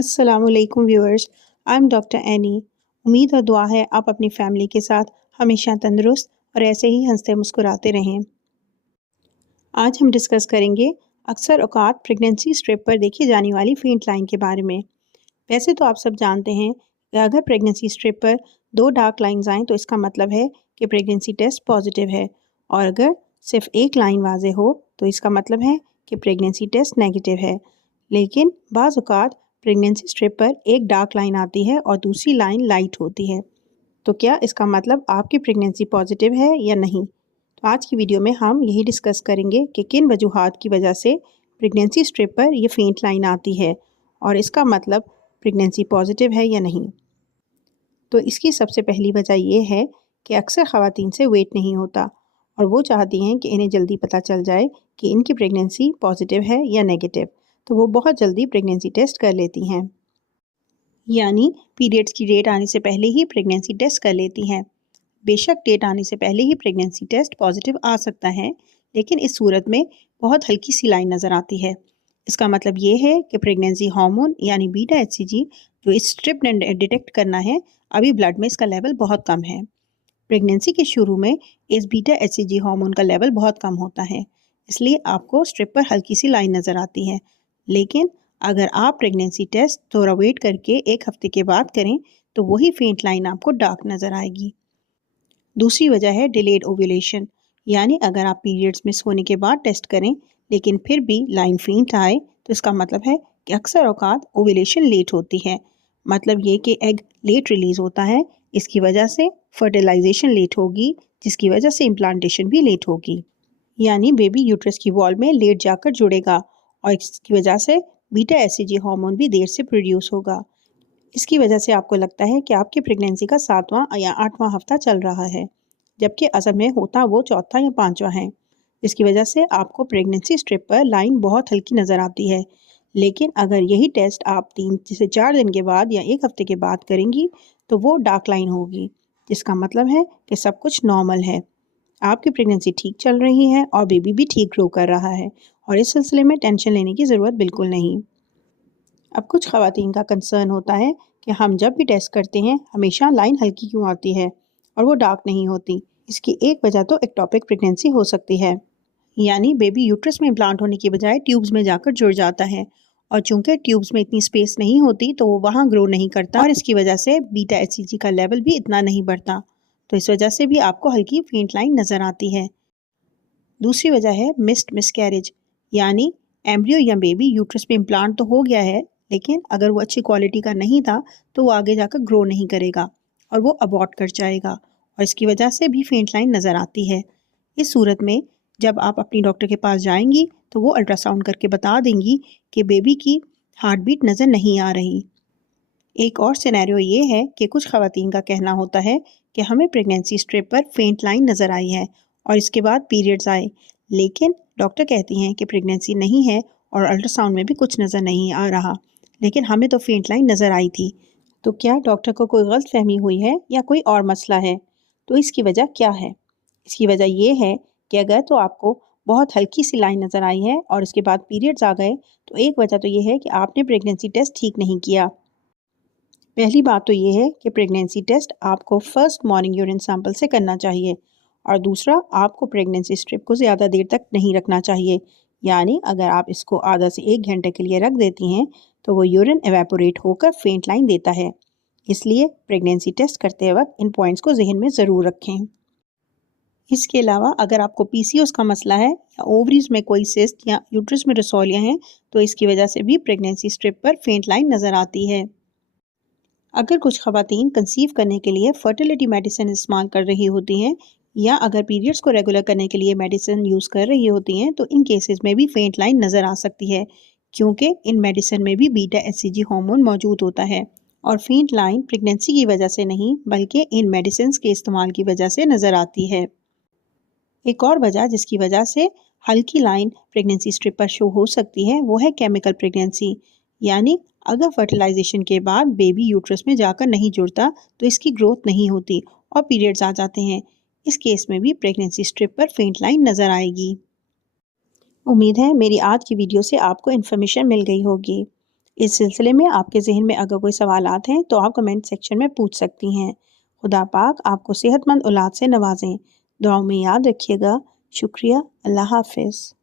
अस्सलामुअलैकुम viewers, I am doctor any. उम्मीद और दुआ है आप अपनी फैमिली के साथ हमेशा तंदुरुस्त और ऐसे ही हंसते मुस्कुराते रहें। आज हम डिस्कस करेंगे अक्सर औकात प्रेगनेंसी स्ट्रिप पर देखी जाने वाली फेंट लाइन के बारे में। वैसे तो आप सब जानते हैं कि अगर प्रेगनेंसी स्ट्रिप पर दो डार्क लाइंस आएँ तो इसका मतलब है कि प्रेगनेंसी टेस्ट पॉजिटिव है, और अगर सिर्फ एक लाइन वाज़ेह हो तो इसका मतलब है कि प्रेगनेंसी टेस्ट नेगेटिव है। लेकिन बाज़ औक़ात प्रेगनेंसी स्ट्रिप पर एक डार्क लाइन आती है और दूसरी लाइन लाइट होती है। तो क्या इसका मतलब आपकी प्रेगनेंसी पॉजिटिव है या नहीं? तो आज की वीडियो में हम यही डिस्कस करेंगे कि किन वजूहात की वजह से प्रेगनेंसी स्ट्रिप पर ये फेंट लाइन आती है और इसका मतलब प्रेगनेंसी पॉजिटिव है या नहीं। तो इसकी सबसे पहली वजह ये है कि अक्सर ख़वातीन से वेट नहीं होता और वो चाहती हैं कि इन्हें जल्दी पता चल जाए कि इनकी प्रेगनेंसी पॉजिटिव है या नेगेटिव, तो वो बहुत जल्दी प्रेगनेंसी टेस्ट कर लेती हैं, यानी पीरियड्स की डेट आने से पहले ही प्रेगनेंसी टेस्ट कर लेती हैं। बेशक डेट आने से पहले ही प्रेगनेंसी टेस्ट पॉजिटिव आ सकता है, लेकिन इस सूरत में बहुत हल्की सी लाइन नज़र आती है। इसका मतलब ये है कि प्रेगनेंसी हार्मोन यानी बीटा एचसीजी जो इस स्ट्रिप ने डिटेक्ट करना है, अभी ब्लड में इसका लेवल बहुत कम है। प्रेगनेंसी के शुरू में इस बीटा एचसीजी हार्मोन का लेवल बहुत कम होता है, इसलिए आपको स्ट्रिप पर हल्की सी लाइन नज़र आती है। लेकिन अगर आप प्रेगनेंसी टेस्ट थोड़ा वेट करके एक हफ्ते के बाद करें तो वही फेंट लाइन आपको डार्क नज़र आएगी। दूसरी वजह है डिलेड ओव्यूलेशन, यानी अगर आप पीरियड्स मिस होने के बाद टेस्ट करें लेकिन फिर भी लाइन फेंट आए तो इसका मतलब है कि अक्सर औकात ओव्यूलेशन लेट होती है। मतलब ये कि एग लेट रिलीज होता है, इसकी वजह से फर्टिलाइजेशन लेट होगी, जिसकी वजह से इम्प्लांटेशन भी लेट होगी, यानी बेबी यूट्रस की वॉल में लेट जाकर जुड़ेगा और इसकी वजह से बीटा एचसीजी हार्मोन भी देर से प्रोड्यूस होगा। इसकी वजह से आपको लगता है कि आपकी प्रेगनेंसी का 7वां या 8वां हफ्ता चल रहा है, जबकि असल में होता वो चौथा या 5वां है। इसकी वजह से आपको प्रेगनेंसी स्ट्रिप पर लाइन बहुत हल्की नज़र आती है। लेकिन अगर यही टेस्ट आप 3 से 4 दिन के बाद या एक हफ्ते के बाद करेंगी तो वो डार्क लाइन होगी, जिसका मतलब है कि सब कुछ नॉर्मल है, आपकी प्रेगनेंसी ठीक चल रही है और बेबी भी ठीक ग्रो कर रहा है, और इस सिलसिले में टेंशन लेने की ज़रूरत बिल्कुल नहीं। अब कुछ ख़वातीन का कंसर्न होता है कि हम जब भी टेस्ट करते हैं हमेशा लाइन हल्की क्यों आती है और वो डार्क नहीं होती। इसकी एक वजह तो एक्टोपिक प्रेगनेंसी हो सकती है, यानी बेबी यूट्रस में इम्प्लांट होने की बजाय ट्यूब्स में जाकर जुड़ जाता है, और चूंकि ट्यूब्स में इतनी स्पेस नहीं होती तो वो वहाँ ग्रो नहीं करता और इसकी वजह से बीटा एचसीजी का लेवल भी इतना नहीं बढ़ता। तो इस वजह से भी आपको हल्की फेंट लाइन नज़र आती है। दूसरी वजह है मिस्ड मिसकैरेज, यानी एम्ब्रियो या बेबी यूट्रस में इम्प्लांट तो हो गया है, लेकिन अगर वो अच्छी क्वालिटी का नहीं था तो वो आगे जाकर ग्रो नहीं करेगा और वो अबॉर्ट कर जाएगा, और इसकी वजह से भी फेंट लाइन नज़र आती है। इस सूरत में जब आप अपनी डॉक्टर के पास जाएंगी तो वो अल्ट्रासाउंड करके बता देंगी कि बेबी की हार्ट बीट नज़र नहीं आ रही। एक और सिनेरियो ये है कि कुछ ख़वातीन का कहना होता है कि हमें प्रेगनेंसी स्ट्रिप पर फेंट लाइन नज़र आई है और इसके बाद पीरियड्स आए, लेकिन डॉक्टर कहती हैं कि प्रेगनेंसी नहीं है और अल्ट्रासाउंड में भी कुछ नज़र नहीं आ रहा, लेकिन हमें तो फेंट लाइन नज़र आई थी। तो क्या डॉक्टर को कोई गलत फहमी हुई है या कोई और मसला है? तो इसकी वजह क्या है? इसकी वजह ये है कि अगर तो आपको बहुत हल्की सी लाइन नज़र आई है और उसके बाद पीरियड्स आ गए, तो एक वजह तो ये है कि आपने प्रेगनेंसी टेस्ट ठीक नहीं किया। पहली बात तो ये है कि प्रेगनेंसी टेस्ट आपको फर्स्ट मॉर्निंग यूरिन सैंपल से करना चाहिए, और दूसरा आपको प्रेगनेंसी स्ट्रिप को ज़्यादा देर तक नहीं रखना चाहिए, यानी अगर आप इसको आधा से 1 घंटे के लिए रख देती हैं तो वो यूरिन एवेपोरेट होकर फेंट लाइन देता है। इसलिए प्रेगनेंसी टेस्ट करते वक्त इन पॉइंट्स को जहन में ज़रूर रखें। इसके अलावा अगर आपको पीसीओएस का मसला है या ओवरीज में कोई सिस्ट या यूट्रस में रसौलियाँ हैं तो इसकी वजह से भी प्रेगनेंसी स्ट्रिप पर फेंट लाइन नज़र आती है। अगर कुछ ख़वातीन कंसीव करने के लिए फर्टिलिटी मेडिसिन इस्तेमाल कर रही होती हैं या अगर पीरियड्स को रेगुलर करने के लिए मेडिसिन यूज़ कर रही होती हैं तो इन केसेस में भी फेंट लाइन नज़र आ सकती है, क्योंकि इन मेडिसिन में भी बीटा एचसीजी हार्मोन मौजूद होता है, और फेंट लाइन प्रेगनेंसी की वजह से नहीं बल्कि इन मेडिसिन के इस्तेमाल की वजह से नज़र आती है। एक और वजह जिसकी वजह से हल्की लाइन प्रेगनेंसी स्ट्रिप पर शो हो सकती है वो है केमिकल प्रेगनेंसी, यानी अगर फर्टिलाइजेशन के बाद बेबी यूट्रस में जाकर नहीं जुड़ता तो इसकी ग्रोथ नहीं होती और पीरियड्स आ जाते हैं। इस केस में भी प्रेगनेंसी स्ट्रिप पर फेंट लाइन नज़र आएगी। उम्मीद है मेरी आज की वीडियो से आपको इन्फॉर्मेशन मिल गई होगी। इस सिलसिले में आपके ज़हन में अगर कोई सवालात हैं तो आप कमेंट सेक्शन में पूछ सकती हैं। खुदा पाक आपको सेहतमंद औलाद से नवाजें। दुआओं में याद रखिएगा। शुक्रिया। अल्लाह हाफ़िज़।